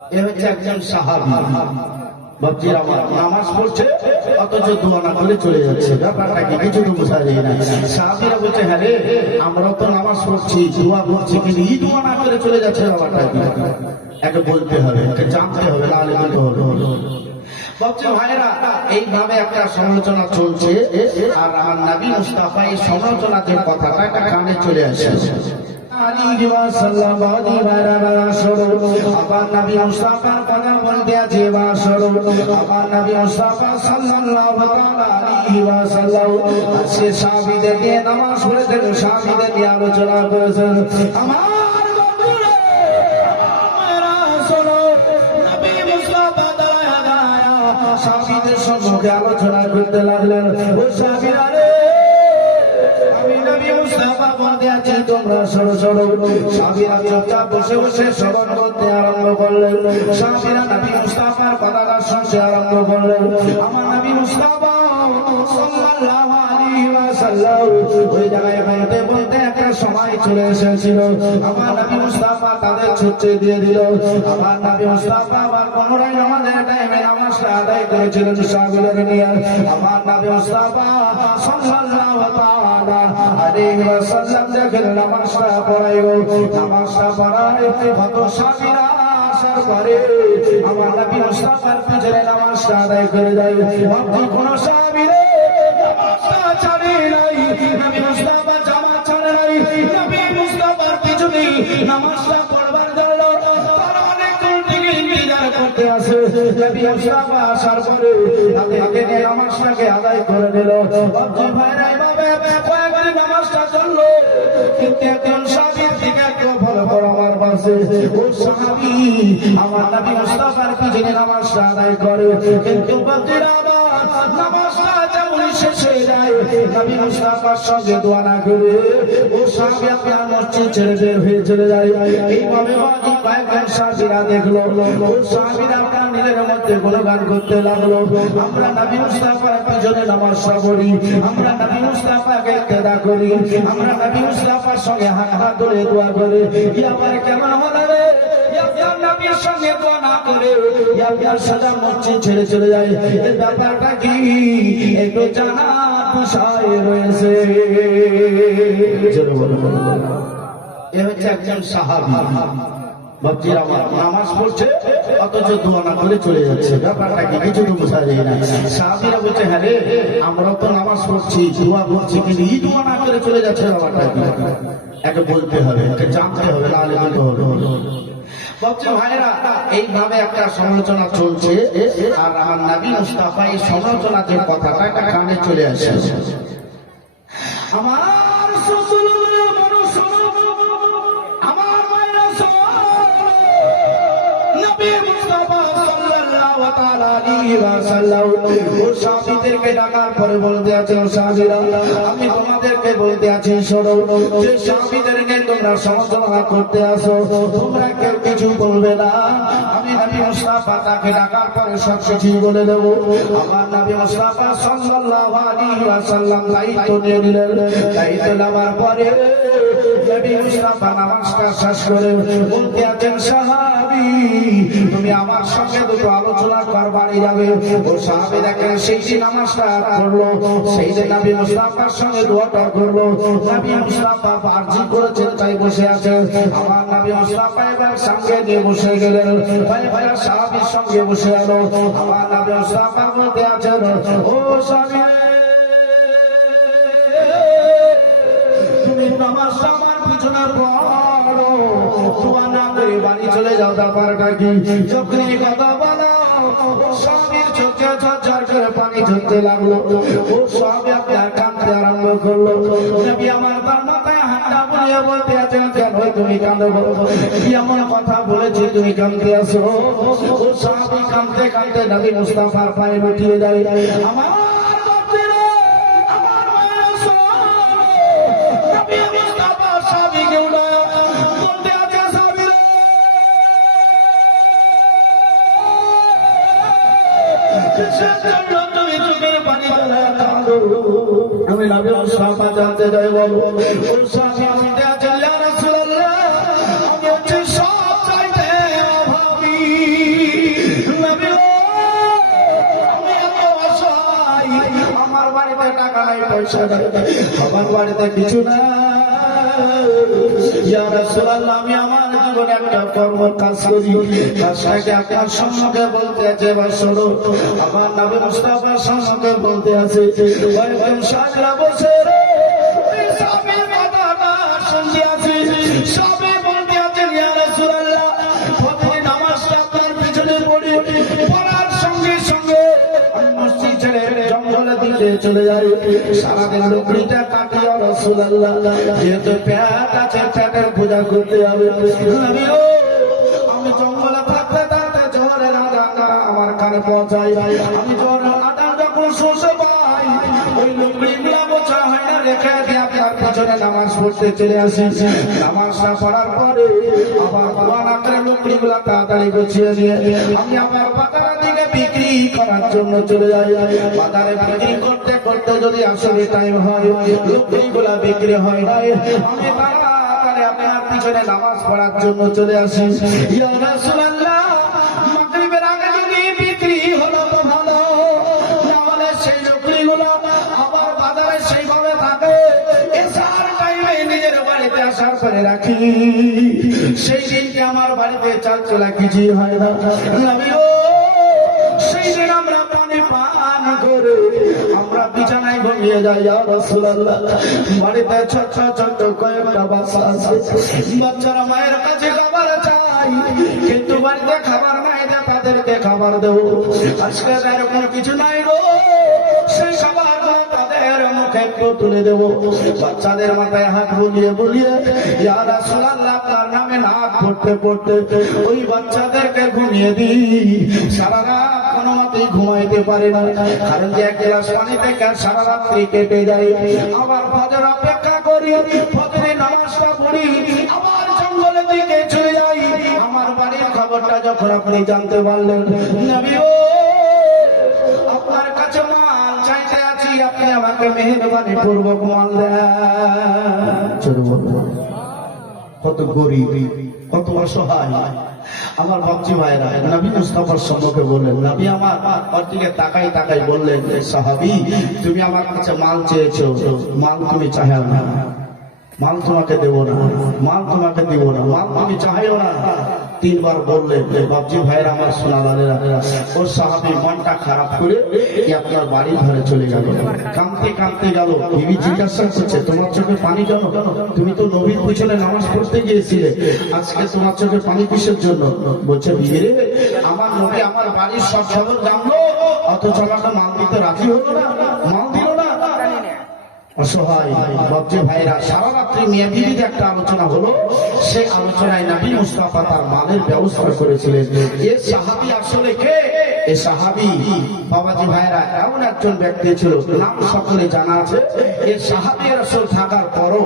এ হচ্ছে একজন সাহাবী। বাপজির আমার নামাজ পড়ছে অথচ দোয়া না করে চলে যাচ্ছে, ব্যাপারটা কি কিছু তো বোঝা যায় না। সাহাবীরা বলছে হ্যাঁ রে, আমরা তো নামাজ পড়ছি দোয়া করছি কিন্তু এই দোয়া না করে চলে যাচ্ছে, ব্যাপারটা কি একে বলতে হবে, একে জানতে হবে, নাহলে কিন্তু হবে। বাপজি ভাইরা, এইভাবে একটা সমালোচনা চলছে আর আমার নবী মুস্তাফা এই সমালোচনার কথাটা একটা কানে চলে আসে। আমার নবী মুস্তাফার কথা বলতে আছে আমার নবী মুস্তাফা সাল্লাল্লাহু আলাইহি ওয়াসাল্লাম সে সাহাবীদেরকে নামাজ পড়াতেন, সাহাবীদেরকে আলোচনা করেছেন। আমার সাহাবীদের সম্পর্কে আলোচনা করতে লাগলেন। ও সাহাবীরা রে, আমি নবী মুস্তাফা বলতে আছি তোমরা সরো সরো। সাহাবীরা চুপচাপ বসে বসে শ্রবণ করতে আরম্ভ করলেন। সাহাবীরা নবী মুস্তাফার কথাটা শুনতে আরম্ভ করলেন। আমার নবী মুস্তাফা সাল্লাল্লাহু আলাইহি ওয়াসাল্লাম ওই জায়গায় বলতে বলতে একটা সময় চলে এসেছিল। আমার নবী মুস্তাফা তাদের ছুটি দিয়ে দিল। আমার নবী মুস্তাফা আবার পুনরায় নামাজের টাইমে নামাজটা আদায় করেছিলেন সাহাবীদের নিয়ে। আমার নবী মুস্তাফা সাল্লাল্লাহু আলাইহি ওয়াসাল্লাম যখন নামাজটা পড়াইলো, নামাজটা পড়ায় কত সাহাবীরা আসার পরে আমার নবী মুস্তাফার পিছনে নামাজটা আদায় করে দেয়। আপনি কোন সাহাবীরা নামাজটা ছাড়ে নাই, নবী মুস্তাফা জামাত ছাড়ে নাই, নবী মুস্তাফার পিছনে নামাজটা পড়বার জন্য তারা অনেকক্ষণ থেকে ইন্তজার করতে আছে। নবী মুস্তাফা আসার পরে তাদেরকে নিয়ে নামাজটাকে আদায় করে নিল। আপনি ভাইরা এভাবে কয়েকদিন নামাজটা চললো, কিন্তু একজন সাহাবীর দিকে একটু ভালো করে আমার পাশে ও সাহাবী আমার নবী মুস্তাফার পিছনে নামাজটা আদায় করে, কিন্তু বাকিরা আবার নামাজটা যেমন শেষ হয়ে যায় নবী মুস্তাফার সঙ্গে দোয়া না করে ও সাহাবী আপনার মসজিদ ছেড়ে বের হয়ে চলে যায়। এইভাবে কয়েকজন সাহাবীরা দেখলো ও সাহাবীরা আপনার নিজের মধ্যে গুণগান করতে লাগলো, আমরা নবী মুস্তাফার পিছনে নামাজটা পড়ি, আমরা নবী মুস্তাফাকে ইত্তেদা করি, আমরা নবী মুস্তাফার সঙ্গে হাত হাত ধরে দোয়া করি। আমার কেমন হলো রে, নবীর সঙ্গে দোয়া না করে সাদা মসজিদ ছেড়ে চলে যায়। এই ব্যাপারটা কি একটু জানার বিষয় রয়েছে। এ হচ্ছে একজন সাহাবী। বাপজির আমার নামাজ পড়ছে অথচ দোয়া না করে চলে যাচ্ছে, ব্যাপারটা কি কিছু তো বোঝা যায় না। সাহাবীরা বলছে হ্যাঁ রে, আমরা তো নামাজ পড়ছি দোয়া করছি কিন্তু এই দোয়া না করে চলে যাচ্ছে, ব্যাপারটা কি একে বলতে হবে, একে জানতে হবে, নাহলে কিন্তু হবে। বাপজি ভাইরা, এইভাবে একটা সমালোচনা চলছে আর আমার নবী মুস্তাফা এই সমালোচনার কথাটা একটা কানে চলে আসে। আমার সাহাবীদেরকে ডাকার পরে বলতে আছে সাহাবীরা, আমি তোমাদেরকে বলতে আছি শোনো, যে সাহাবীদেরকে তোমরা সমালোচনা করতে আসো তোমরা কেউ কিছু বলবে না। আমি নবী মুস্তাফা তাকে ডাকার পরে সবকিছু বলে দেব। আমার নবী মুস্তাফা সাল্লাল্লাহু আলাইহি ওয়াসাল্লাম দায়িত্ব নিয়ে নিলেন। দায়িত্ব নেওয়ার পরে নবী মুস্তাফা নামাজটা শেষ করে বলতে আছেন সাহাবী, তুমি আমার সঙ্গে দুটো আলোচনা করবারই যাবে। ও সাহাবী দেখেন সেই যে নামাজটা করলো, সেই যে নবী মুস্তাফার সঙ্গে দোয়াটা করলো, নবী মুস্তাফা আরজি করেছেন তাই বসে আছে। আমার নবী মুস্তাফা এবার সঙ্গে নিয়ে বসে গেলেন, ভাই ভাই সাহাবীর সঙ্গে বসে আলো। আমার নবী মুস্তাফা বলতে আছেন, ও সাহাবী তুমি নামাজটা আমার পিছনে পড়ো, দোয়া না করে বাড়ি চলে যাও, ব্যাপারটা কি? যখন এই কথা বলো সাহাবীর চোখে ঝরঝর করে পানি ঝরতে লাগলো। ও সাহাবী আপনার কাঁদতে আরম্ভ করলো। নবী আমার তার মাথায় হাতটা বুলিয়ে বলতে আছেন, কেন তুমি কাঁদো? কি এমন কথা বলেছি তুমি কাঁদতে আসো? ও সাহাবী কাঁদতে কাঁদতে নবী মুস্তাফার পায়ে উঠিয়ে যায়। আমার আমি নবী মুস্তাফা জানতে চাই, বলো ও স্বামী আমি পয়সা নাই, আমার বাড়িতে কিছু না। ইয়া রাসূলুল্লাহ, আমি আমার জীবনে একটা কর্ম কাজ করি, কাজটাকে আপনার সম্মুখে বলতে আছে। এবার শোনো, আমার নবী মুস্তাফার সম্মুখে বলতে আছে। কয়েকজন সাহাবীরা বসে রে, সাহাবীর কথাটা শুনতে আছে। সবে বলতে আছে, ইয়া রাসূলুল্লাহ, ফজরের নামাজটা আপনার পিছনে পড়ি, পড়ার সঙ্গে সঙ্গে আমি মসজিদ ছেড়ে জঙ্গলের দিকে চলে যাই, সারাদিন লকড়িটা কাটি। ইয়া রাসূলুল্লাহ, যেহেতু পেট আছে, পেটের পূজা করতে হবে। আমি জঙ্গলে থাকতে থাকতে জোহরের আজানটা আমার কানে পৌঁছাই। আমি জোহরের আজান যখন শুনতে পাই, ওই লকড়িগুলা বোঝা হয় না, রেখে দিয়ে আপনার পিছনে নামাজ পড়তে চলে আসি। নামাজটা পড়ার পরে আবার কোরআন আকারে লকড়িগুলা তাড়াতাড়ি গুছিয়ে নিয়ে আমি আবার বাজারের দিকে বিক্রি করার জন্য চলে যাই। বাজারে বিক্রি করতে করতে যদি আসলে টাইম হয়, লকড়িগুলা বিক্রি হয় না, আমি তাড়াতাড়ি আপনার পিছনে নামাজ পড়ার জন্য চলে আসি। ইয়া রাসূলুল্লাহ, মাগরিবের আগে যদি বিক্রি হলো তো ভালো, না হলে সেই লকড়িগুলো আবার বাজারে সেইভাবে থাকে। এসার টাইমে নিজের বাড়িতে আসার করে রাখি, সেই দিনকে আমার বাড়িতে চাল চলা কিছু হয় না। নবীও সেই দিন আমরা পানি পান করে আমরা বিছানায় ঘুমিয়ে যাই। ইয়া রাসূলুল্লাহ, বাড়িতে ছোট ছোট কয়েকটা বাচ্চা আছে, বাচ্চারা মায়ের কাছে খাবার চাই, কিন্তু বাড়িতে খাবার নাই যে তাদেরকে খাবার দেবো। আজকে এরকম কিছু নাই গো, সেই খাবার তাদের মুখে একটু তুলে দেবো। বাচ্চাদের মাথায় হাত বুলিয়ে বুলিয়ে ইয়া রাসূলুল্লাহ আপনার নামে নাক পড়তে পড়তে ওই বাচ্চাদেরকে ঘুমিয়ে দিই। সারা রাত কোনো মতেই ঘুমাইতে পারে না, কারণ যে এক গ্লাস পানি থেকে সারা রাত্রি কেটে যায়। আবার ফজর অপেক্ষা করি, ফজরের নামাজটা পড়ি, আবার জঙ্গলের দিকে চলে যাই। আমার বাড়ির খবরটা যখন আপনি জানতে পারলেন, নবী ও আপনার কাছে মাল চাইতে আছি, আপনি আমাকে মেহেরবানি পূর্বক মাল দেন। কত গরিব, কত অসহায় আমার বাপজি ভাইরা নবী মুস্তাফার সম্মুখে বললেন। নবী আমার ওর দিকে তাকাই তাকাই বললেন, সাহাবী, তুমি আমার কাছে মাল চেয়েছো, মাল তুমি চাইও না, মাল তোমাকে দেবো না, মাল তোমাকে দিব না, মাল তুমি চাইও না। তিনবার বললেন। বাপজি ভাইরা আমার সোনালালেরা, ওর সাহাবী মনটা খারাপ করে আপনার বাড়ি ঘরে চলে গেল, কাঁদতে কাঁদতে গেল। বিবি জিজ্ঞাসা করছে, তোমার চোখে পানি কেন? তুমি তো নবীর পিছনে নামাজ পড়তে গিয়েছিলে, আজকে তোমার চোখে পানি কিসের জন্য? বলছে, বিবি রে, আমার নবী আমার বাড়ির সব খবর জানলো, অথচ আমাকে মাল দিতে রাজি হলো না, মাল দিল না। অসহায় বাপজি ভাইরা, সারা রাত্রি মিয়া বিবির একটা আলোচনা হলো, সেই আলোচনায় নবী মুস্তাফা তার মালের ব্যবস্থা করেছিলেন। এ সাহাবী আসলে কে? এ সাহাবী বাবাজি ভাইরা এমন একজন ব্যক্তি ছিল, নাম সকলে জানা আছে। এ সাহাবী রাসূল থাকার পরও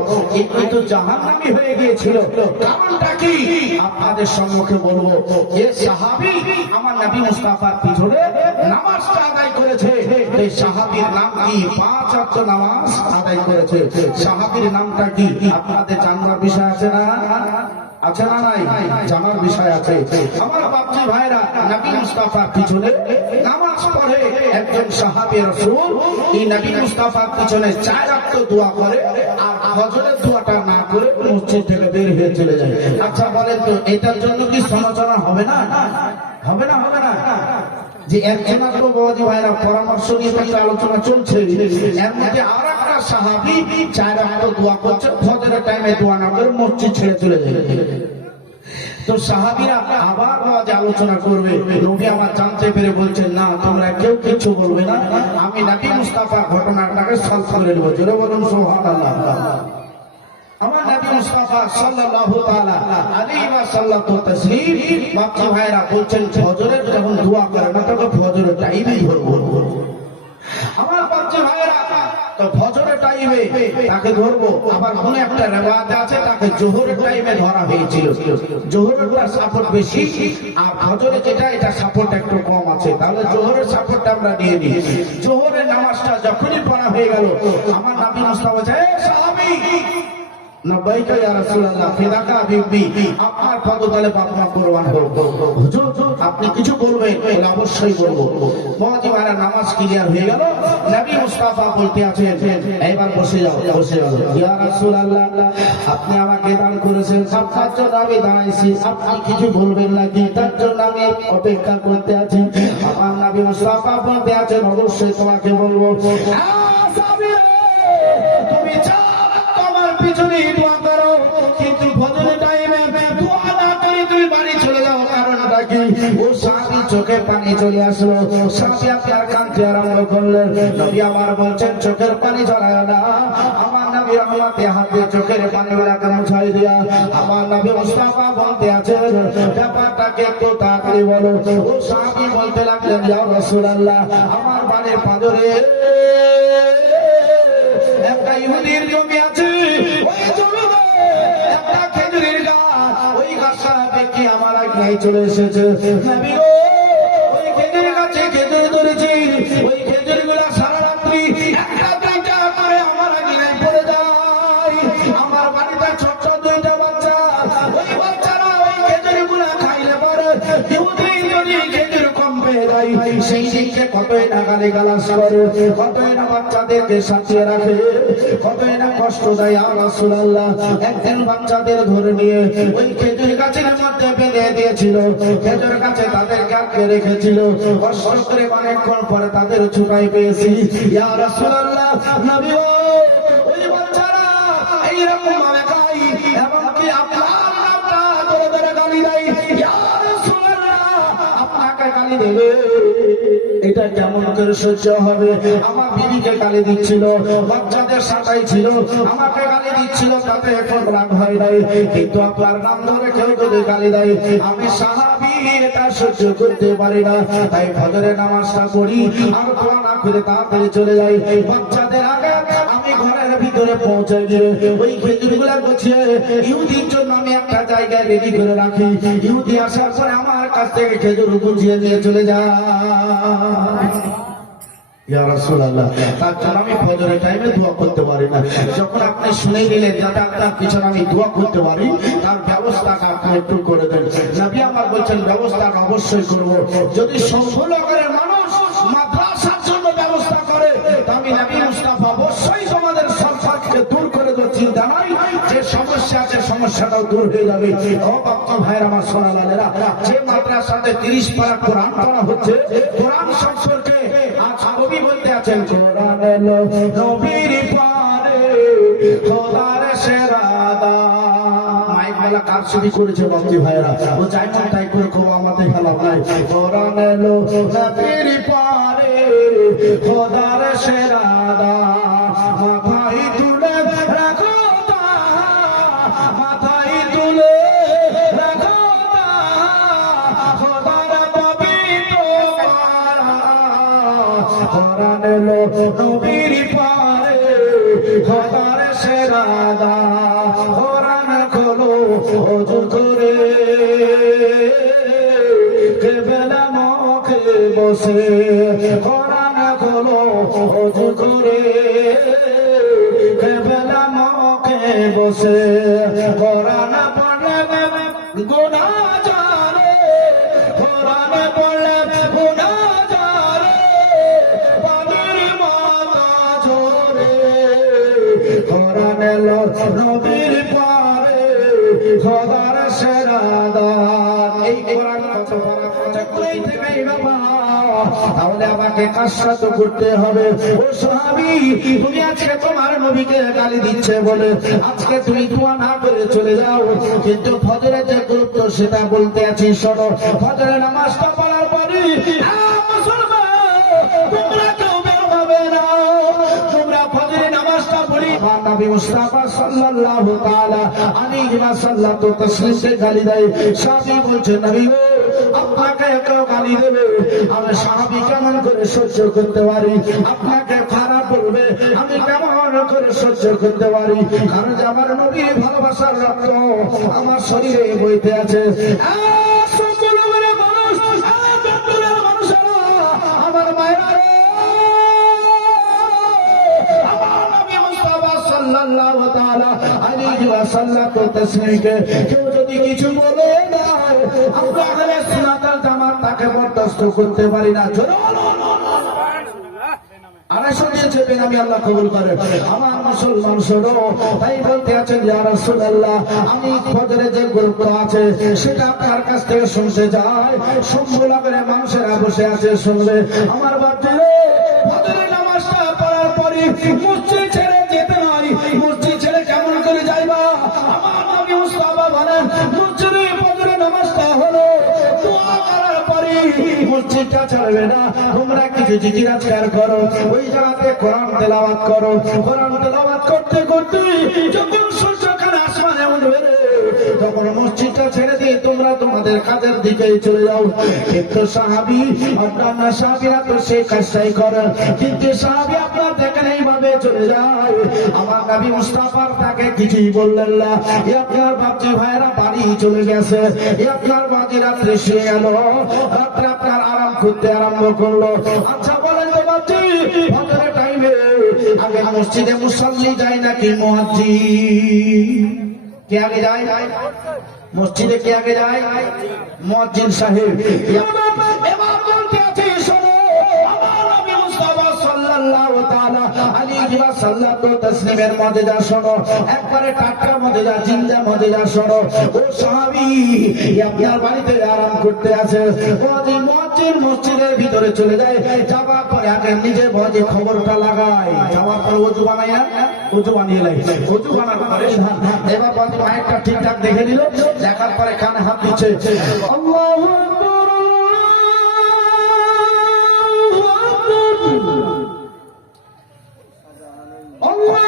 কিন্তু জাহান্নামী হয়ে গিয়েছিল। কারণটা কি আপনাদের সম্মুখে বলবো। এ সাহাবী আমার নবী মুস্তাফার পিছনে নামাজটা আদায় করেছে। এই সাহাবীর নাম কি? 5 ওয়াক্ত নামাজ আদায় করেছে। সাহাবীর নামটা কি? আপনাদের জানার বিষয় আছে না? আছে না নাই? জানার বিষয় আছে। আমার বাপজি ভাইরা, নবী মুস্তাফার পিছনে নামাজ পড়ে একজন সাহাবী রাসূল, এই নবী মুস্তাফার পিছনে 4 ওয়াক্ত দোয়া করে, আর ফজরের দোয়াটা না করে মসজিদ থেকে বের হয়ে চলে যায়। আচ্ছা বলেন তো, এটার জন্য কি সমালোচনা হবে না? হবে না? হবে না? যে একজন বাবাজি ভাইরা পরামর্শ নিয়ে একটা আলোচনা চলছে, এর মধ্যে আর একটা সাহাবী 4 ওয়াক্ত দোয়া করছে, ফজরের টাইমে দোয়া না করে মসজিদ ছেড়ে চলে যায়। তো সাহাবীরা আবার বাজে আলোচনা করবে। নবী আমার জানতে পেরে বলছেন, না তোমরা কেউ কিছু বলবে না, আমি নবী মুস্তাফা ঘটনাটাকে সলভ করে নেব। জোরে বলুন সুবহানাল্লাহ। আমার নবী মুস্তাফা সাল্লাল্লাহু তাআলা আলাইহি ওয়াসাল্লাম তাসলিম বাপজি ভাইরা বলছেন, ফজরের যখন দোয়া করে না তখন ফজরের টাইমেই ধরবো। আমার বাপজি ভাইরা, তো ফজরের টাইমে তাকে ধরবো। আবার কোন একটা রিওয়ায়াত আছে তাকে জোহরের টাইমে ধরা হয়েছিল। জোহরেরটা সাপোর্ট বেশি, আর ফজরে যেটা এটা সাপোর্ট একটু কম আছে। তাহলে জোহরের সাপোর্টটা আমরা নিয়ে নিই। জোহরের নামাজটা যখনই পড়া হয়ে গেল, আমার নবী মুস্তাফা বলছে, সাহাবী নব্বাইকা ইয়া রাসূলুল্লাহ ফিদাকা বিবি আপনার পদতলে পাপনা কুরবান হোক। হুজুর আপনি কিছু বলবেন? বলে অবশ্যই বলবো। মুয়াজ্জিমারা নামাজ ক্লিয়ার হয়ে গেল, নবী মুস্তাফা বলতে আছেন এবার বসে যাও, বসে যাও। ইয়া রাসূলুল্লাহ আপনি আমাকে দান করেছেন, আপনার জন্য আমি দাঁড়াইছি, আপনি কিছু বলবেন নাকি? তার জন্য আমি অপেক্ষা করতে আছি। আমার নবী মুস্তাফা বলতে আছেন অবশ্যই তোমাকে বলবো। তুমি তোমার পিছনে দোয়া করো, কিন্তু ফজরের টাইমে দোয়া না করে তুমি বাড়ি চলে যাও, কারণটা কি? ও সাহাবী চোখের পানি চলে আসলো, সাহাবী আপনার কাঁদতে আরম্ভ করলেন। নবী আমার বলছেন চোখের পানি ঝরায় না। আমার নবী রহমতে হাতে চোখের পানিগুলোকে মুছাই দিয়া আমার নবী মুস্তাফা বলতে আছেন ব্যাপারটাকে একটু তাড়াতাড়ি বলো। ও সাহাবী বলতে লাগলেন ইয়া রাসূলুল্লাহ আমার বাড়ির পাদরে একটা ইহুদির জমি আছে, ওই জমিতে একটা খেজুরের গাছ, ওই গাছটা দেখে আমার আগনায় চলে এসেছে। নবী গো ওই খেজুর গাছে খেজুর ধরেছি, ওই খেজুরগুলো সারা রাত্রি একটা দুইটা করে আমার আগনায় পড়ে যায়। আমার বাড়িতে ছোট্ট দুইটা বাচ্চা, ওই বাচ্চারা ওই খেজুরগুলো খাইলে পারে ইহুদি যদি খেজুর কম পেয়ে যায় সেই দিকে কতই না গালি গালাজ করে, কতই না বাচ্চাদেরকে সাজিয়ে রাখে, কতই না কষ্ট দেয়। ইয়া রাসূলুল্লাহ একদিন বাচ্চাদের ধরে নিয়ে ওই খেজুর গাছের মধ্যে বেঁধে দিয়েছিল, খেজুর গাছে তাদেরকে আটকে রেখেছিল। কষ্ট করে অনেকক্ষণ পরে তাদের ছুটাই পেয়েছি। ইয়া রাসূলুল্লাহ নবী ওই বাচ্চারা এইরকম ভাবে খাই, এমনকি আপনার নামটা ধরে ধরে গালি দেয়। ইয়া রাসূলুল্লাহ আপনাকে গালি দেবে, এটা কেমন করে সহ্য হবে? আমার বিবিকে গালি দিচ্ছিল, বাচ্চাদের সাথেই ছিল, আমাকে গালি দিচ্ছিল, তাতে এখন রাগ হয় নাই, কিন্তু আপনার নাম ধরে কেউ যদি গালি দেয় আমি সাহাবী এটা সহ্য করতে পারি না। তাই ফজরের নামাজটা পড়ি আর দোয়া না করে তাড়াতাড়ি চলে যাই। বাচ্চাদের আগে আমি ঘরের ভিতরে পৌঁছে গিয়ে ওই খেজুরগুলা গুছিয়ে ইহুদির জন্য আমি একটা জায়গায় রেডি করে রাখি। ইহুদি আসার পরে আমার কাছ থেকে খেজুর গুছিয়ে নিয়ে চলে যায়। ইয়া রাসূলুল্লাহ তার জন্য আমি ফজরের টাইমে দোয়া করতে পারি না। যখন আপনি শুনে দিলেন যাতে আপনার পিছনে আমি দোয়া করতে পারি, তার ব্যবস্থাটা আপনি একটু করে দেন। নবী আমার বলছেন ব্যবস্থাটা অবশ্যই করব। যদি সম্পূর্ণের মানুষ মাদ্রাসার জন্য ব্যবস্থা করে, আমি নবী মুস্তাফা অবশ্যই তোমাদের সরকারকে দূর করে দেওয়ার চিন্তা নাই। যে সমস্যা আছে সমস্যাটাও দূর হয়ে যাবে। ও বাপ্পা ভাইয়ের আমার সোনালালেরা, যে মাদ্রাসাতে 30 পারা কোরআন পড়া হচ্ছে, কোরআন সম্পর্কে কবি বলতে আছেন কোরআন এলো নবীর পারে খোদার সেরাদা। মাইক বেলা কার শুধু করেছে বাপ্পি ভাইয়েরা, ও যাই মন তাই করে খুব আমাদের খেলা নাই। কোরআন এলো নবীর পারে খোদার সেরাদা, মাথায় তুলে রাখো মাথায় তুলে রাখো খোদার পবিত্র কোরআন এলো নবীর পারে খোদার সেরাদা। কোরআন খোলো ওযু করে কেবলা মুখে বসে, কোরআন খোলো ওযু করে কেবলা মুখে বসে। কোরআন পড়লে গুনাহ জানে, কোরআন পড়লে গুনাহ জানে, পানির মাথা ঝরে। কোরআন এলো নবীর পারে খোদার সেরাদা। এই কোরআন কত বড় চক্রই থেকে বাবা, তাহলে আমাকে কাজটা তো করতে হবে। ও সাহাবী তুমি আজকে তোমার নবীকে গালি দিচ্ছে বলে আজকে তুমি দোয়া না করে চলে যাও, কিন্তু ফজরের যে গুরুত্ব সেটা বলতে আছি শোনো। ফজরের নামাজটা পড়ার পরে তোমরা কেউ বের হবে না, তোমরা ফজরের নামাজটা পড়ি নবী মুস্তাফা সাল্লাল্লাহু তাআলা আলাইহি ওয়াসাল্লাম তো তাসলিমকে গালি দেয়। সাহাবী বলছেন নবী আপনাকে কেউ গালি দেবে, আমি সাহাবী কেমন করে সহ্য করতে পারি? আপনাকে খারাপ বলবে আমি কেমন করে সহ্য করতে পারি? কারণ যে আমার নবীর ভালোবাসার রক্ত আমার শরীরে বইতে আছে। আমার মায়েরা সাল্লাল্লাহু তাআলা আলাইহি তাসলিমকে কেউ যদি কিছু বলে দেয় আমরা আহলে সুন্নাত ওয়াল জামাত তাকে বরদাস্ত করতে পারি না। জোরে বলুন আড়াইশো দিয়েছে বেনামি আল্লাহ কবুল করে। আমার মুসলমান শোনো, তাই বলতে আছেন ইয়া রাসূলুল্লাহ আমি ফজরে যে গুরুত্ব আছে সেটা আপনার কাছ থেকে শুনতে যাই। সম্ভলা করে মানুষেরা বসে আছে শুনবে। আমার বাচ্চারে ফজরের নামাজটা পড়ার পরে মসজিদ ছেড়ে যেতে নাই। মসজিদ ছেড়ে কেমন করে যাইবা? আমার নবী মুস্তাফা বলেন মসজিদে ফজরের নামাজটা হলো দোয়া করার পরে মসজিদটা ছাড়বে না। তোমরা কিছু জিকির আজকার করো, ওই জায়গাতে কোরআন তেলাওয়াত করো। কোরআন তেলাওয়াত করতে করতে যখন সূর্যখান আসমানে উঠবে তখন মসজিদটা ছেড়ে দিয়ে তোমরা তোমাদের কাজের দিকে চলে যাও। কিন্তু সাহাবী অন্যান্য সাহাবীরা তো সেই কাজটাই করে, কিন্তু সাহাবী আপনার দেখেন এইভাবে চলে যায়। আমার নবী মুস্তাফার তাকে কিছুই বললেন না। আপনার বাচ্চা ভাইয়েরা বাড়ি চলে গেছে, আপনার বাড়ি রাত্রে শুয়ে গেল, রাত্রে আপনার আরাম করতে আরম্ভ করলো। আচ্ছা বলেন তো বাচ্চি ফজরের টাইমে আগে মসজিদে মুসল্লি যায় নাকি মুয়াজ্জিন? কে আগে যায়? মসজিদে কে আগে যায়? মুয়াজ্জিন সাহেব। এবার বলতে আছে শোনো, আমার নবী মুস্তাফা সাল্লাল্লাহু তাআলা আলাইহি ওয়াসাল্লাম তাসলিমের মুজিজা শোনো, একবারে টাটকা মুজিজা, জিন্দা মুজিজা শোনো। ও সাহাবী আপনার বাড়িতে আরাম করতে আছে, ওই মুয়াজ্জিন মসজিদের ভিতরে চলে যায়। যাওয়ার পরে আগে নিজে বজে খবরটা লাগায়। যাওয়ার পর ওযু বানায়, ওযু বানিয়ে লাই। ওযু বানানোর পরে এবার বলতে মাইকটা ঠিকঠাক দেখে নিল, দেখার পরে কানে হাত দিচ্ছে আল্লাহু আকবার আল্লাহু আকবার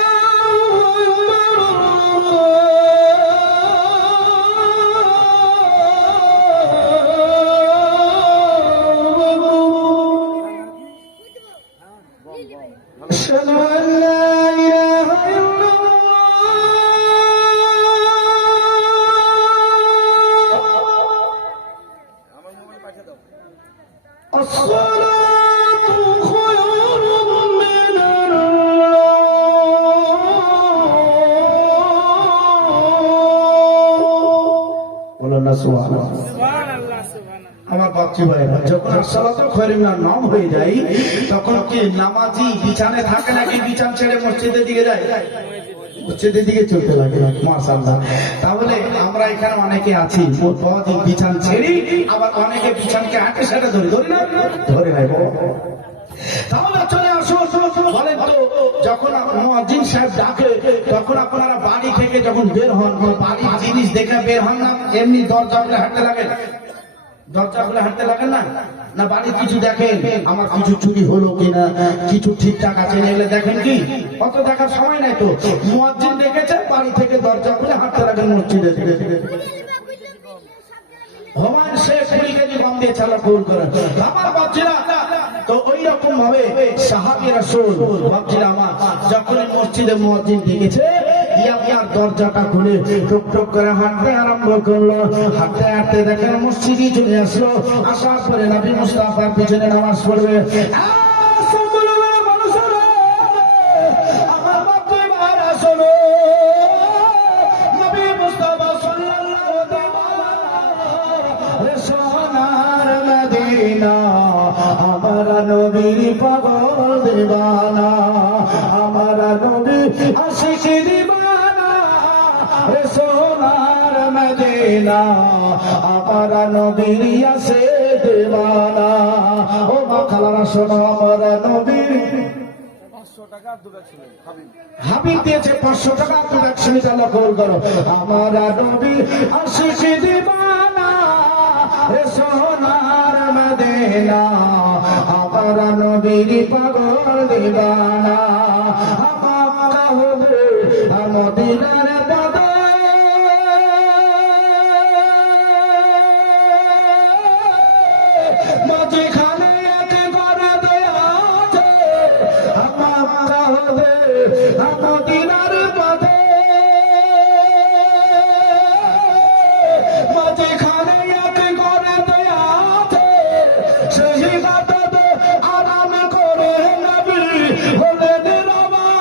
أشهد أن لا إله إلا الله الصلاة خير من النوم قولنا سبحان الله আমার বাচ্চা ভাইরা যখন আসসালাতু খায়রুন মিনান নাম হয়ে যায় তখন কি নামাজি বিছানে থাকে নাকি বিছান ছেড়ে মসজিদের দিকে যায়? মসজিদের দিকে চলতে লাগে। মাশাআল্লাহ। তাহলে আমরা এখানে অনেকে আছি বিছান ছেড়ে, আবার অনেকে বিছানকে আটকে সেটা ধরি না, ধরে নাই বাবা। তাহলে চলে আসো, বলেন তো যখন মুয়াজ্জিন সাহেব ডাকে তখন আপনারা বাড়ি থেকে যখন বের হন, বাড়ির জিনিস দেখে বের হন না এমনি দরজা খুলে হাঁটতে লাগেন? দরজা খুলে হাঁটতে লাগেন না? না বাড়ি কিছু দেখেন, আমার কিছু চুরি হলো কিনা, কিছু ঠিকঠাক আছে না, এগুলো দেখেন কি? অত দেখার সময় নাই তো। মুয়াজ্জিন ডেকেছে, বাড়ি থেকে দরজা খুলে হাঁটতে লাগেন মসজিদে। হুমায়ুন শেখ 20 কেজি গম দিয়ে চালা কবুল করেন। আমার বাচ্চারা তো ওই রকম ভাবে সাহাবী রাসূল বাচ্চারা আমার যখন মসজিদে মুয়াজ্জিন ডেকেছে আপনার দরজাটা খুলে টুক টুক করে হাঁটতে আরম্ভ করলো। হাঁটতে হাঁটতে দেখেন মসজিদে চলে আসলো। আসার পরে নবী মুস্তাফার পিছনে নামাজ পড়বে। আমার বাচ্চা ভাইরা শোনো, নবী মুস্তাফা সাল্লাল্লাহু তাআলা সোনার মদিনা, আমার নবীর পাগল দিওয়ানা, আমার নবী আশিক দিওয়ানা, সোনার মদিনা, আমার নবীর আছে দিওয়ানা। ও মা খালারা শোনো, আমার নবীর হাবিব দিয়েছে 500 টাকা, তুমি 100 মিনিট আল্লাহ কবুল করো। আমার নবী আশিক দিওয়ানা, সোনার মদিনা, আমার নবীর পাগল দিওয়ানা। মক্কা হবে মদিনার পদে, মাঝখানে এক ঘর দেয়া আছে। মক্কা হবে মদিনার পদে, মাঝখানে এক ঘর দেয়া আছে। সেই ঘরটাতে আরাম করে নবী হলেন রওনা।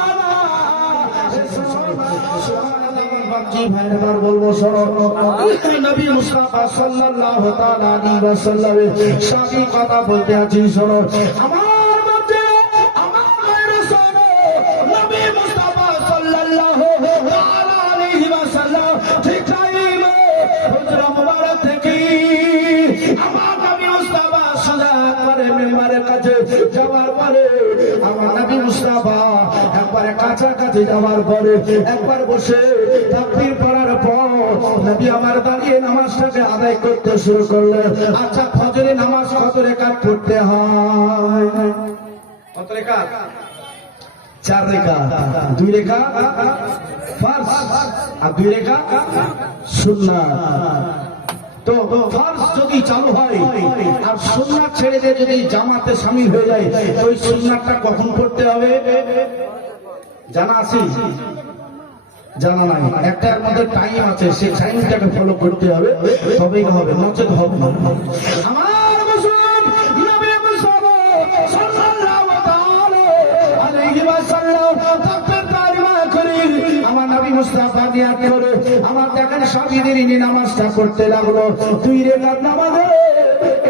জি ভাই আমার বলবো শোনো, নবী মুস্তাফা সাল্লাল্লাহু তাআলা আলাইহি ওয়াসাল্লামের সাথে কথা বলতে আছি শোনো। আমার মধ্যে আমার মায়ের শোনো, নবী মুস্তাফা সাল্লাল্লাহু তাআলা আলাইহি ওয়াসাল্লাম ঠিক টাইমে হুজরা মুবারক থেকে আমার নবী মুস্তাফা সাদা করে মেম্বারের কাছে যাওয়ার পরে আমার নবী মুস্তাফা একবারে কাছাকাছি যাওয়ার পরে একবার বসে তাকবীর পড়ার পর নবী আমার দাঁড়িয়ে নামাজটাকে আদায় করতে শুরু করলেন। আচ্ছা ফজরে নামাজ কত রাকাত পড়তে হয়? কত রাকাত? 4 রাকাত। 2 রাকাত ফরজ আর 2 রাকাত সুন্নাত। তো ফরজ যদি চালু হয় আর সুন্নাত ছেড়ে দিয়ে যদি জামাতে শামিল হয়ে যায় তো ওই সুন্নাতটা কখন পড়তে হবে জানা আছে? জানা নাই। একটার মধ্যে টাইম আছে, সেই টাইমটাকে ফলো করতে হবে, তবেই হবে, নচেত হবে না। আমার মুসলমান নবী মুস্তাফা সাল্লাল্লাহু তাআলা আলাইহি ওয়াসাল্লাম তাকবীর তালিমা করে আমার নবী মুস্তাফা নিয়াত করে আমার দেখেন সাবিদের ইনি নামাজটা করতে লাগলো। 2 রাকাত নামাজ,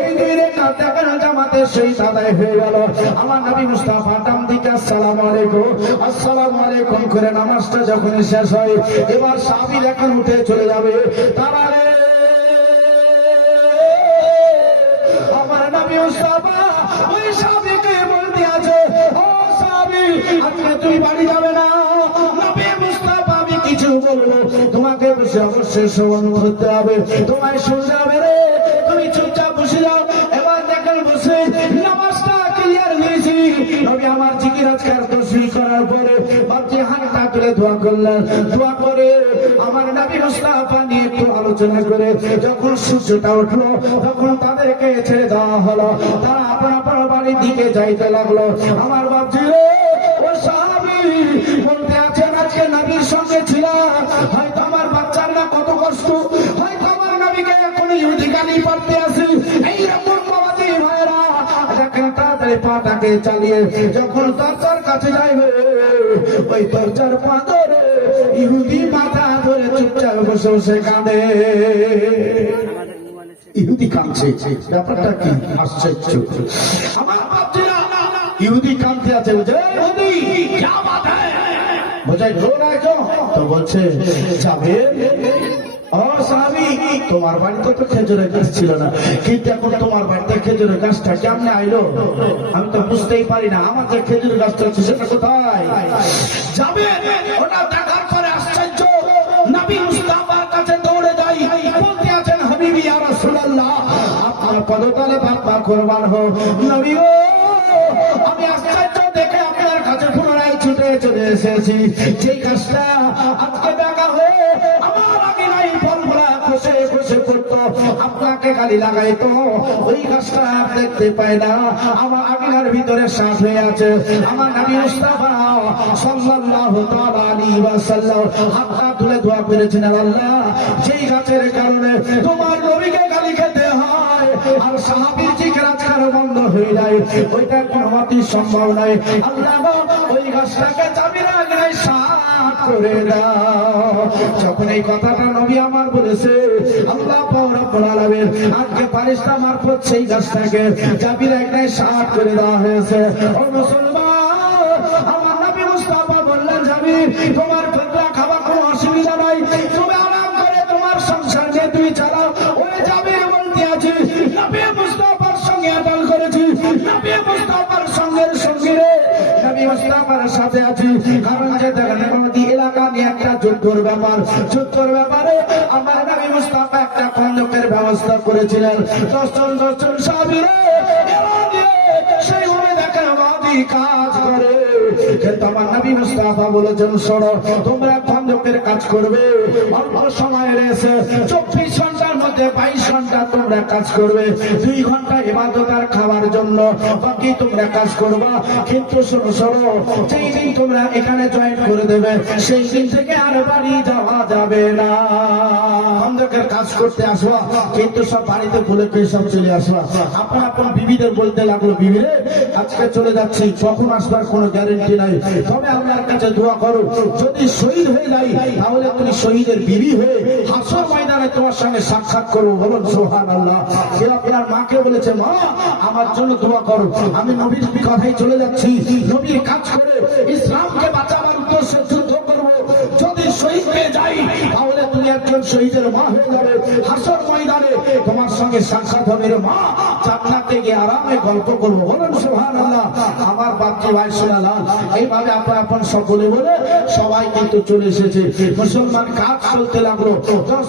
এই 2 রাকাত দেখেন জামাতে সেই আদায় হয়ে গেল। আমার নবী মুস্তাফা ডান দিকে আসসালামু আলাইকুম আসসালামু আলাইকুম করে নামাজটা যখন শেষ হয় এবার সাহাবী এখন উঠে চলে যাবে। তারা আমার নবী মুস্তাফা ওই সাহাবীকে বলতে আছে, ও সাহাবী আজকে তুই বাড়ি যাবে না। নবী মুস্তাফা আমি কিছু বলবো তোমাকে বসে অবশ্যই শ্রবণ করতে হবে, তোমায় শুনতে হবে রে, তুমি চুপচাপ বসে যাও। এবার দেখেন বসে নামাজটা ক্লিয়ার হয়েছি। নবী আমার জিকির আজকার তসবিহ করার পরে বাচ্চা হাতটা তুলে দোয়া করলেন। দোয়া করে আমার নবী মুস্তাফা নিয়ে একটু আলোচনা করে যখন সূর্যটা উঠলো তখন তাদেরকে ছেড়ে দেওয়া হলো। তারা আপন আপন বাড়ির দিকে যাইতে লাগলো। আমার বাপজি ও সাহাবী বলতে আছেন আজকে নবীর সঙ্গে ছিলাম, হয়তো আমার বাচ্চার না কত কষ্ট, হয়তো আমার নবীকে এখন ইহুদি গালি পড়তে আসি। এইরকম বাবাজি ভাইরা দেখেন তাড়াতাড়ি পাটাকে চালিয়ে যখন দরজার কাছে যাইবে ওই দরজার পা ধরে ইহুদি মাথা ধরে চুপচাপ বসে বসে কাঁদে। ইহুদি কাঁদছে, ব্যাপারটা কি আশ্চর্য। আমার বাপজিরা ইহুদি কাঁদতে আছে, বুঝে ইহুদি क्या बात है, বোঝাই रो रहा है क्यों? तो বলছে যাবে ও সাহাবী তোমার বাড়িতে তো খেজুরের গাছ ছিল না, কিন্তু এখন তোমার বাড়িতে খেজুরের গাছটা কেমনে আইলো আমি তো বুঝতেই পারি না। আমার যে খেজুরের গাছটা আছে সেটা কোথায় যাবে? ওটা দেখার পরে আশ্চর্য নবী মুস্তাফার কাছে দৌড়ে যাই, বলতে আছেন হাবিবি ইয়া রাসূলুল্লাহ আপনার পদতলে বাপ্পা কুরবান হোক। নবী গো আমি আশ্চর্য দেখে আপনার কাছে পুনরায় ছুটে চলে এসেছি। যেই গাছটা আজকে দেখা হয়ে আমার আগে নাই ফলগুলা খসে খসে পড়তো, আপনাকে গালি লাগাইতো, ওই গাছটা দেখতে পাই না। আমার আঙিনার ভিতরে শ্বাস হয়ে আছে। আমার নবী মুস্তাফা সাল্লাল্লাহু তাআলা আলাইহি ওয়াসাল্লাম হাতটা তুলে দোয়া করেছেন, আল্লাহ যেই গাছের কারণে তোমার নবীকে গালি খেতে হয় আর সাহাবীর জিকির আজকার বন্ধ হয়ে যায় ওইটা কোনো মতেই সম্ভব নয়। আল্লাহ ওই গাছটাকে চাবির আগে সাত করে দাও। যখন এই কথাটা নবী আমার বলেছে আল্লাহ রব্বুল আলামিন আজকে ফারিস্তা মারফত সেই গাছটাকে চাবির আগে সাত করে দেওয়া হয়েছে। ও মুসলমান আমার নবী মুস্তাফা বললেন যাবি তোমার ফেতরা খাবার কোনো অসুবিধা নাই, তুমি আরাম করে তোমার সংসার নিয়ে তুই চালাও। ওই যাবে বলতে আছি নবী মুস্তাফার সঙ্গে আদল করেছি, নবী মুস্তাফার সঙ্গে সঙ্গে নবী মুস্তাফার সাথে আছি। কারণ যে দেখেন নদী এলাকা নিয়ে একটা যুদ্ধের ব্যাপার, যুদ্ধের ব্যাপারে আমার নবী মুস্তাফা একটা খন্দকের ব্যবস্থা করেছিলেন। 10 জন সাহাবীরা সেইভাবে দেখেন নদী কাজ করে, কিন্তু আমার নবী মুস্তাফা বলেছেন শোনো তোমরা খন্দকের কাজ করবে অল্প সময় রয়েছে 24 ঘন্টার মধ্যে মধ্যে 22 ঘন্টা তোমরা কাজ করবে, 2 ঘন্টা ইবাদত আর খাওয়ার জন্য, বাকি তোমরা কাজ করবা। কিন্তু শোনো শোনো, যেই দিন তোমরা এখানে জয়েন করে দেবে সেই দিন থেকে আর বাড়ি যাওয়া যাবে না। আমাদের কাজ করতে আসবা, কিন্তু সব বাড়িতে ভুলে পেয়ে সব চলে আসবা। আপন আপন বিবিদের বলতে লাগলো, বিবি রে আজকে চলে যাচ্ছি, কখন আসবার কোনো গ্যারেন্টি নাই, তবে আল্লাহর কাছে দোয়া করো, যদি শহীদ হয়ে যাই তাহলে তুমি শহীদের বিবি হয়ে হাসর ময়দানে তোমার সঙ্গে সাক্ষাৎ করবো। বলুন সুবহানাল্লাহ। সে আপনার মাকে বলেছে, মা আমার জন্য দোয়া করো, আমি নবীর কথাই চলে যাচ্ছি, নবীর কাজ করে ইসলামকে বাঁচাবার উদ্দেশ্যে যুদ্ধ করবো, যদি শহীদ হয়ে যাই তাহলে তুমি একজন শহীদের মা হয়ে যাবে, হাসর ময়দানে তোমার সঙ্গে সাক্ষাৎ হবে রে মা, জান্নাতে গিয়ে আরামে গল্প করবো। বলুন সুবহানাল্লাহ। আমার বাপজি ভাই শোনালাম, এইভাবে আপন আপন সকলে বলে সবাই কিন্তু চলে এসেছে। মুসলমান কাজ চলতে লাগলো, 10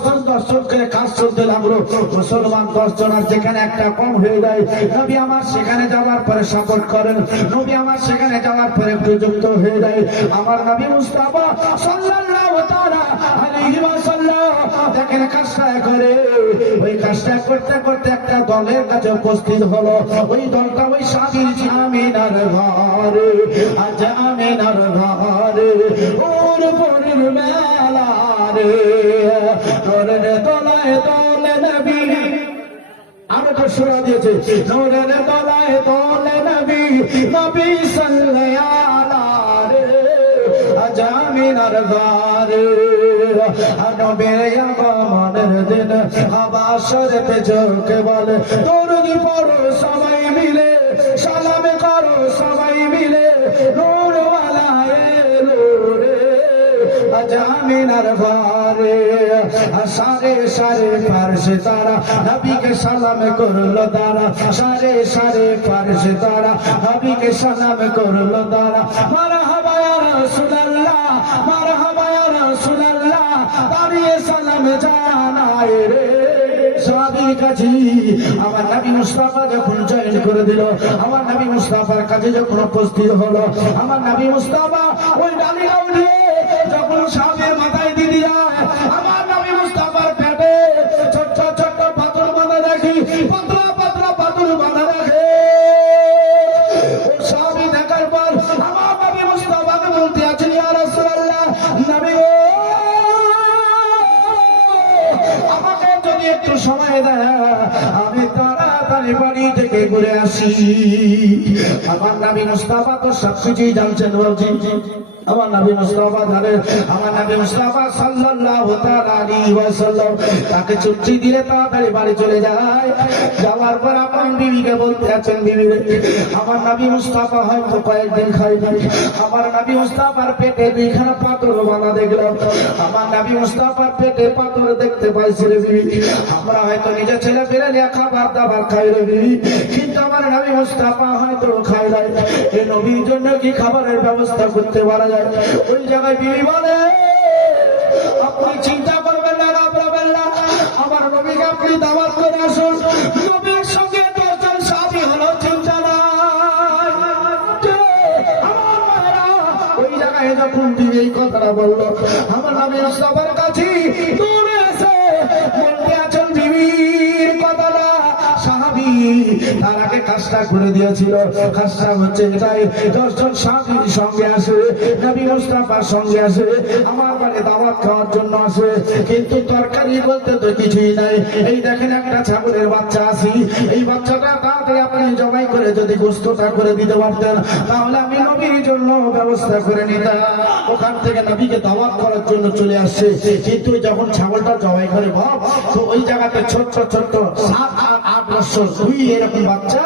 জন করে কাজ চলতে লাগলো। মুসলমান 10 জন আর যেখানে একটা কম হয়ে যায়, নবী আমার সেখানে যাওয়ার পরে সাপোর্ট করেন, নবী আমার সেখানে যাওয়ার পরে প্রযুক্ত হয়ে যায়। আমার নবী মুস্তাফা সাল্লাল্লাহু তাআলা আলাইহি ওয়াসাল্লাম দেখেন কাজটা করে, ওই কাজটা করতে করতে একটা দলের কাছে উপস্থিত হলো। ওই দলটা ওই সাবির আমিনার ঘরে, আজ আমিনার ঘরে ওর পরের মেলা রে, নূরের দলায় দলে নবী, আরো তো শোনা দিয়েছে, নূরের দলায় দলে নবী, নবী সাল্লাল্লাহু রে, আজ আমিনার ঘরে নবীর আগমনের দিন হাবাসর পে ঝোঁকে বলে, দরুদ পড়ো সবাই মিলে, সালাম করো সবাই মিলে, নূরওয়ালা এলো রে, আজ আমিনার ঘরে। সারে সারে ফারসে তারা নবীকে সালাম করলো তারা, সারে সারে ফারসে তারা নবীকে সালাম করলো তারা। মারহাবা ইয়া রাসূলুল্লাহ, মারহাবা ইয়া রাসূলুল্লাহ, দাঁড়িয়ে সালাম জানায় রে। সাহাবীর কাছে আমার নবী মুস্তাফা যখন জয়েন করে দিল, আমার নবী মুস্তাফার কাছে যখন উপস্থিত হলো, আমার নবী মুস্তাফা ওই ডালিয়া উঠিয়ে যখন সাহাবীর মাথায় দিয়ে যায়, আমার নবী মুস্তাফার পেটে ছোট্ট ছোট্ট পাথর বাঁধা রাখি, পাতলা পাতলা পাথর বাঁধা রাখে। ও সাহাবী দেখার পর আমার নবী মুস্তাফাকে বলতে আছেন, ইয়া রাসূলুল্লাহ, নবী গো, আমাকে যদি একটু সময় দেয় আমি তাড়াতাড়ি বাড়ি থেকে ঘুরে আসি। আমার নবী মুস্তাফা তো সবকিছুই জানছেন, বলছেন আমার নবী মুস্তাফা জানেন, আমার নবী মুস্তাফা সাল্লাল্লাহু তাআলা আলাইহি ওয়াসাল্লাম তাকে ছুটি দিলে তাড়াতাড়ি বাড়ি চলে যায়। যাওয়ার পর আপন বিবিকে বলতে আছেন, বিবি আমার নবী মুস্তাফা হয়তো কয়েকদিন খায়নি, আমার নবী মুস্তাফার পেটে 2খানা পাথর বাঁধা দেখলাম, আমার নবী মুস্তাফার পেটে পাথর দেখতে পাইছি রে বিবি, আমরা হয়তো নিজে ছেলে পেলে নিয়ে খাবার দাবার খাই রে বিবি, কিন্তু আমার নবী মুস্তাফা হয়তো খায় নাই, এই নবীর জন্য কি খাবারের ব্যবস্থা করতে পারা যায়? ওই জায়গায় বিবি বলে, আপনি চিন্তা করবেন না, ঘাবড়াবেন না, আমার নবীকে আপনি দাওয়াত করে আসুন, নবীর সঙ্গে 10 জন সাহাবী হলো, চিন্তা নাই। আমার মায়েরা ওই জায়গায় যখন বিবি এই কথাটা বললো, আমার নবী মুস্তাফার কাছে দৌড়ে এসে বলতে আছেন বিবির কথাটা। সাহাবী তার আগে কাজটা করে দিয়েছিল, কাজটা হচ্ছে এটাই, 10 জন সাহাবীর সঙ্গে আসে, নবী মুস্তাফার সঙ্গে আসে, আমার বাড়ি দাওয়াত খাওয়ার জন্য আসে, কিন্তু তরকারি বলতে তো কিছুই নাই। এই দেখেন একটা ছাগলের বাচ্চা আছে, এই বাচ্চাটা তাড়াতাড়ি আপনি জবাই করে যদি গোশতটা করে দিতে পারতেন তাহলে আমি নবীর জন্য ব্যবস্থা করে নিতাম। ওখান থেকে নবীকে দাওয়াত করার জন্য চলে আসছে, কিন্তু যখন ছাগলটা জবাই করে ভাব, তো ওই জায়গাতে ছোট্ট ছোট্ট 7 আর 8 বছর 2 এরকম বাচ্চা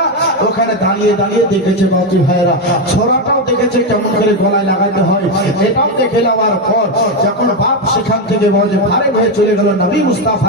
ওখানে দাঁড়িয়ে দাঁড়িয়ে দেখেছে। বাবজি ভাইরা ছোড়াটাও দেখেছে কেমন করে গলায় লাগাতে হয়, এটাও দেখে নেওয়ার পর যখন বাপ সেখান থেকে বলে ভারে হয়ে চলে গেল নবী মুস্তাফা